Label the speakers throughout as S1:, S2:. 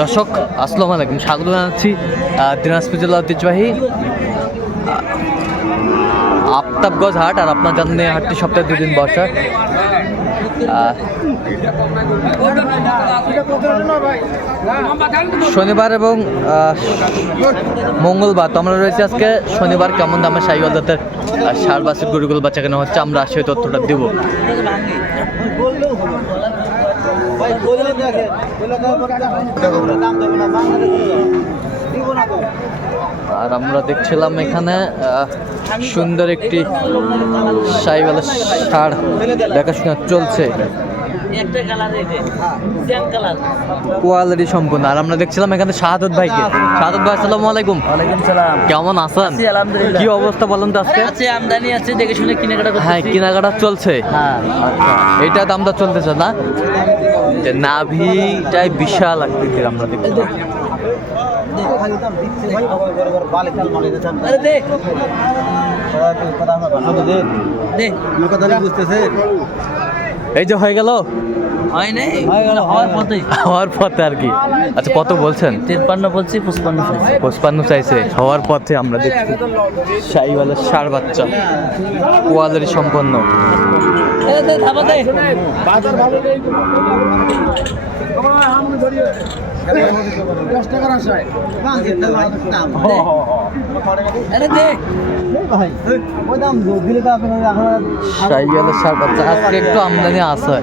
S1: দর্শক, আসসালামু আলাইকুম। স্বাগত জানাচ্ছি দিনাজপুর জেলা ঐতিহ্যবাহী আফতাবগঞ্জ হাট আর আপনার জানেন এই হাটটি সপ্তাহে দুদিন বসা। শনিবার এবং মঙ্গলবার। তো আমরা রয়েছে আজকে শনিবার, কেমন দামে সাইওয়াল জাতের সার বাসের গরুগুলো বাচ্চা কেনা হচ্ছে, আমরা সেই তথ্যটা দেবো। আর আমরা দেখছিলাম এখানে আহ, সুন্দর একটি সাইওয়ালের সার দেখাশোনা চলছে। কোয়ালিটি সম্পূর্ণ। আর আমরা দেখছিলাম এখানে শাহাদত ভাইকে। শাহাদত ভাই আসসালামু আলাইকুম।
S2: সালাম।
S1: কেমন আছেন? কি অবস্থা বলেন তো আজকে?
S2: আছে আমদানি আছে দেখে শুনে কেনাকাটা
S1: হ্যাঁ কেনাকাটা চলছে।
S2: হ্যাঁ।
S1: আচ্ছা দামটা চলতেছে না? যে নাভিটাই বিশাল আকৃতির আমরা দেখতে এই যে হয়ে গেল।
S2: হয় নাই? হওয়ার পথে।
S1: হওয়ার পথে আর কি। আচ্ছা কত বলছেন?
S2: তিরপান্ন বলছি পুষ্পান্ন
S1: পঁচপান্ন চাইছে। হওয়ার পথে আমরা দেখছি। শাহিওয়ালের সার বাচ্চা। কোয়ালিটি সম্পন্ন।
S2: দে। দে। ধাবা দে
S3: দশ টাকার আশায়
S2: আরে দে
S1: শাহিওয়ালের সার বাচ্চা আজকে একটু আমদানি আছে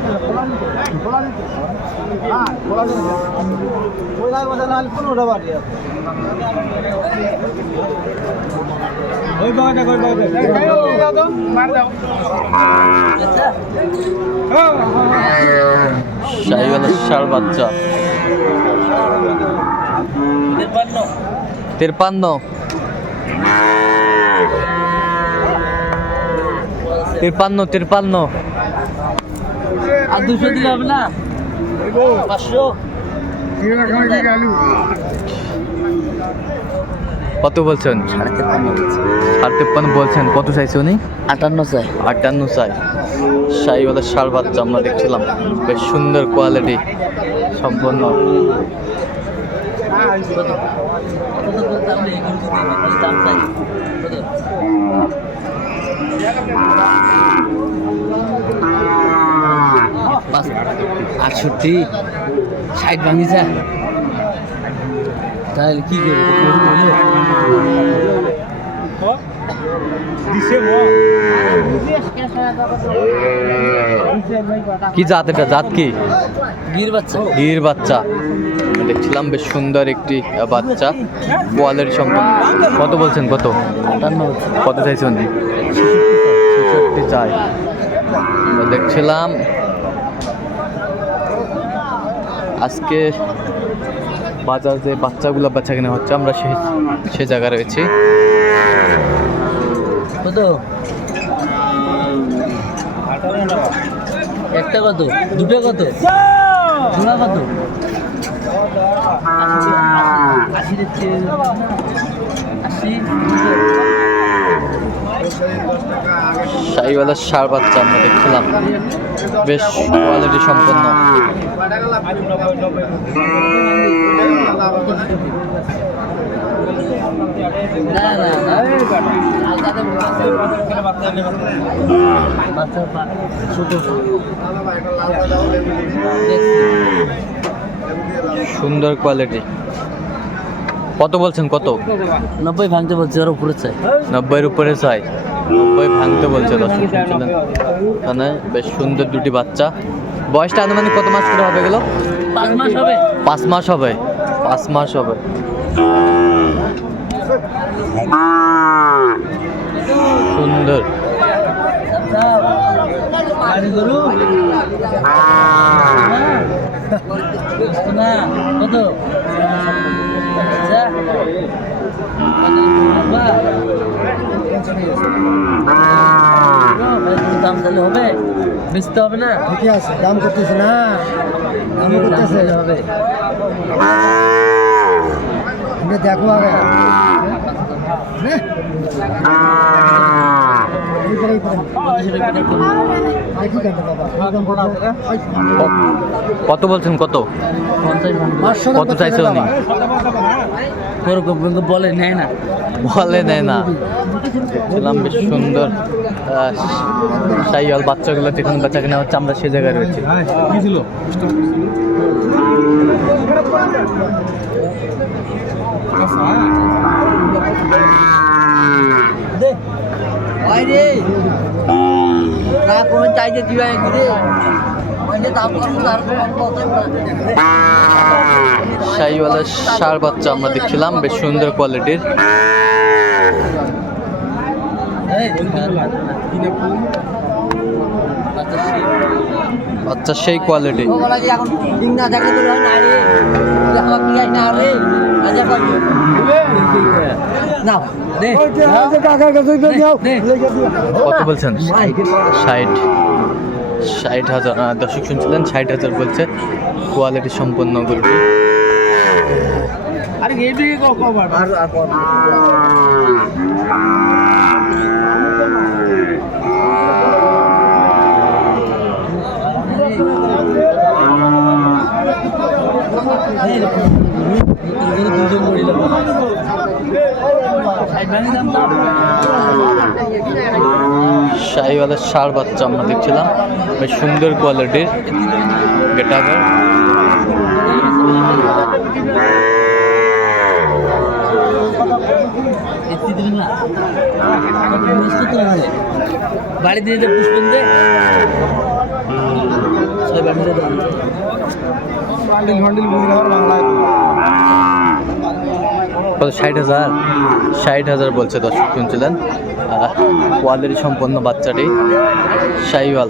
S1: শাহিওয়ালের বাচ্চা।
S2: তিরপান্ন।
S1: তিরপান্ন তিরপান্ন।
S2: আর দুশো দিলে হবে না?
S1: কত বলছেন?
S2: সাড়ে
S1: তিপ্পান্ন বলছেন। কত চাইছে উনি?
S2: আটান্ন চাই।
S1: আটান্ন চাই। শাহিওয়ালের সার বাচ্চা আমরা দেখছিলাম। বেশ সুন্দর কোয়ালিটি সম্পন্ন
S2: দাম চাই কত পাঁচ আটষট্টি ষাট ভাঙিছে। তাহলে কি
S1: কি জাত এটা? জাত কি?
S2: গির বাচ্চা।
S1: গির বাচ্চা। দেখছিলাম বেশ সুন্দর একটি বাচ্চা। কোয়ালিটি সম্পন্ন কত বলছেন? কত? কত চাইছেন? ছেষট্টি চাই। দেখছিলাম আজকে বাজার যে বাচ্চাগুলো বাচ্চা কিনা হচ্ছে, আমরা সে সে জায়গায় রয়েছি।
S2: কত? একটা কত? দুটো কত? জোড়া কত? আশি আশি?
S1: শাহিওয়ালার সার বাচ্চা আমরা দেখছিলাম বেশ কোয়ালিটি সম্পন্ন। সুন্দর কোয়ালিটি কত বলছেন কত?
S2: নব্বই ভাঙতে বলছে ওর উপরে চাই।
S1: নব্বইয়ের উপরে চাই। নব্বই ভাঙতে বলছে দর্শক শুনছিলেন এখানে বেশ সুন্দর দুটি বাচ্চা। বয়সটা আনুমানিক কত মাস করে হবে গেল
S2: পাঁচ মাস হবে।
S1: পাঁচ মাস হবে। পাঁচ মাস হবে। সুন্দর।
S2: কত। দাম তাহলে হবে বেচতে হবে না
S3: ঠিকই আছে দাম করতেছে না দাম
S2: দাম
S3: করতেছে
S2: হবে
S3: দেখো আগে
S1: কত বলছেন কত? কত চাইছে উনি?
S2: ওরকম কিন্তু বলে নেয় না।
S1: বলে দেয় না। ছিলাম বেশ সুন্দর। সাইয়াল বাচ্চাগুলো যেখানে বাচ্চা কেনা হচ্ছে আমরা সে জায়গায় রয়েছি।
S3: কি ছিল?
S2: বাইরে মানে কত
S1: সার বাচ্চা আমরা দেখছিলাম বেশ সুন্দর কোয়ালিটির বাচ্চা সেই। কোয়ালিটি কত বলছেন? ষাট। ষাট হাজার দর্শক শুনছিলেন ষাট হাজার বলছে কোয়ালিটি সম্পন্ন গরুটি।
S3: আরে এইদিকে
S1: শাহিওয়ালের সার বাচ্চা আমরা দেখছিলাম। বেশ সুন্দর কোয়ালিটির
S2: না বাড়ি দিয়ে যে
S1: কত ষাট হাজার? ষাট হাজার বলছে দর্শক শুনছিলেন। কোয়ালিটি সম্পন্ন বাচ্চাটি শাহিওয়াল।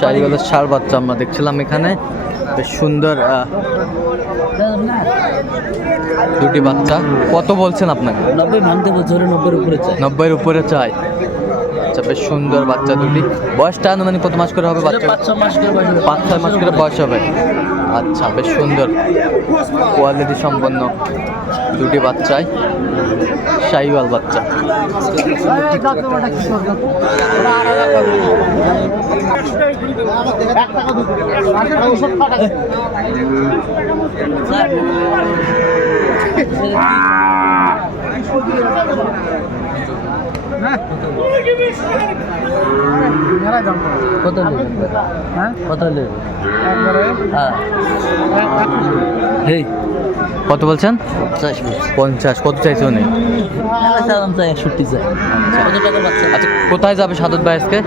S1: শাহিওয়ালের সার বাচ্চা আমরা দেখছিলাম এখানে। বেশ সুন্দর আহ, দুটি বাচ্চা। কত বলছেন আপনাকে?
S2: নব্বই ভাঙতে নব্বইয়ের উপরে চাই।
S1: নব্বইয়ের উপরে চাই। আচ্ছা বেশ সুন্দর বাচ্চা দুটি। বয়সটা আনুমানিক কত মাস করে হবে বাচ্চা?
S2: পাঁচ ছ মাস করে বয়স হবে।
S1: পাঁচ ছয় মাস করে বয়স হবে। আচ্ছা বেশ সুন্দর। কোয়ালিটি সম্পন্ন দুটি বাচ্চাই। শাহিওয়াল বাচ্চা।
S2: কত নেবে
S3: হ্যাঁ?
S2: কত নেবে হ্যাঁ। এই
S1: কত বলছেন?
S2: পঞ্চাশ
S1: পঞ্চাশ কত চাইছে উনি?
S2: চাই একষট্টি চাই। বাচ্চা
S1: আচ্ছা কোথায় যাবে সাদত ভাই আজকে?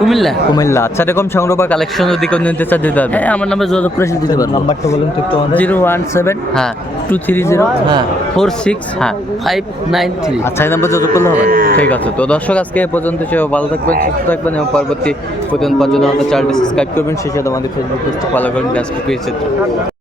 S2: কুমিল্লা।
S1: কুমিল্লা। আচ্ছা এরকম সংগ্রহ বা কালেকশন যদি কেউ নিতে চান দিতে পারবেন
S2: হ্যাঁ আমার নামে যোগাযোগ করে দিতে পারব।
S1: নাম্বারটা বলুন তো একটু
S2: জিরো ওয়ান সেভেন
S1: হ্যাঁ।
S2: টু থ্রি জিরো
S1: হ্যাঁ।
S2: ফোর সিক্স
S1: হ্যাঁ
S2: ফাইভ নাইন থ্রি
S1: আচ্ছা এই নাম্বার যোগাযোগ করলে হবে? ঠিক আছে। তো দর্শক আজকে এ পর্যন্ত সে ভালো থাকবেন সুস্থ থাকবেন এবং পরবর্তী প্রতিদিন পর্যন্ত আমাদের চ্যানেলটি সাবস্ক্রাইব করবেন। সেই সাথে আমাদের ফেসবুক পেজটি ফলো করবেন। ড্যান্স চিত্র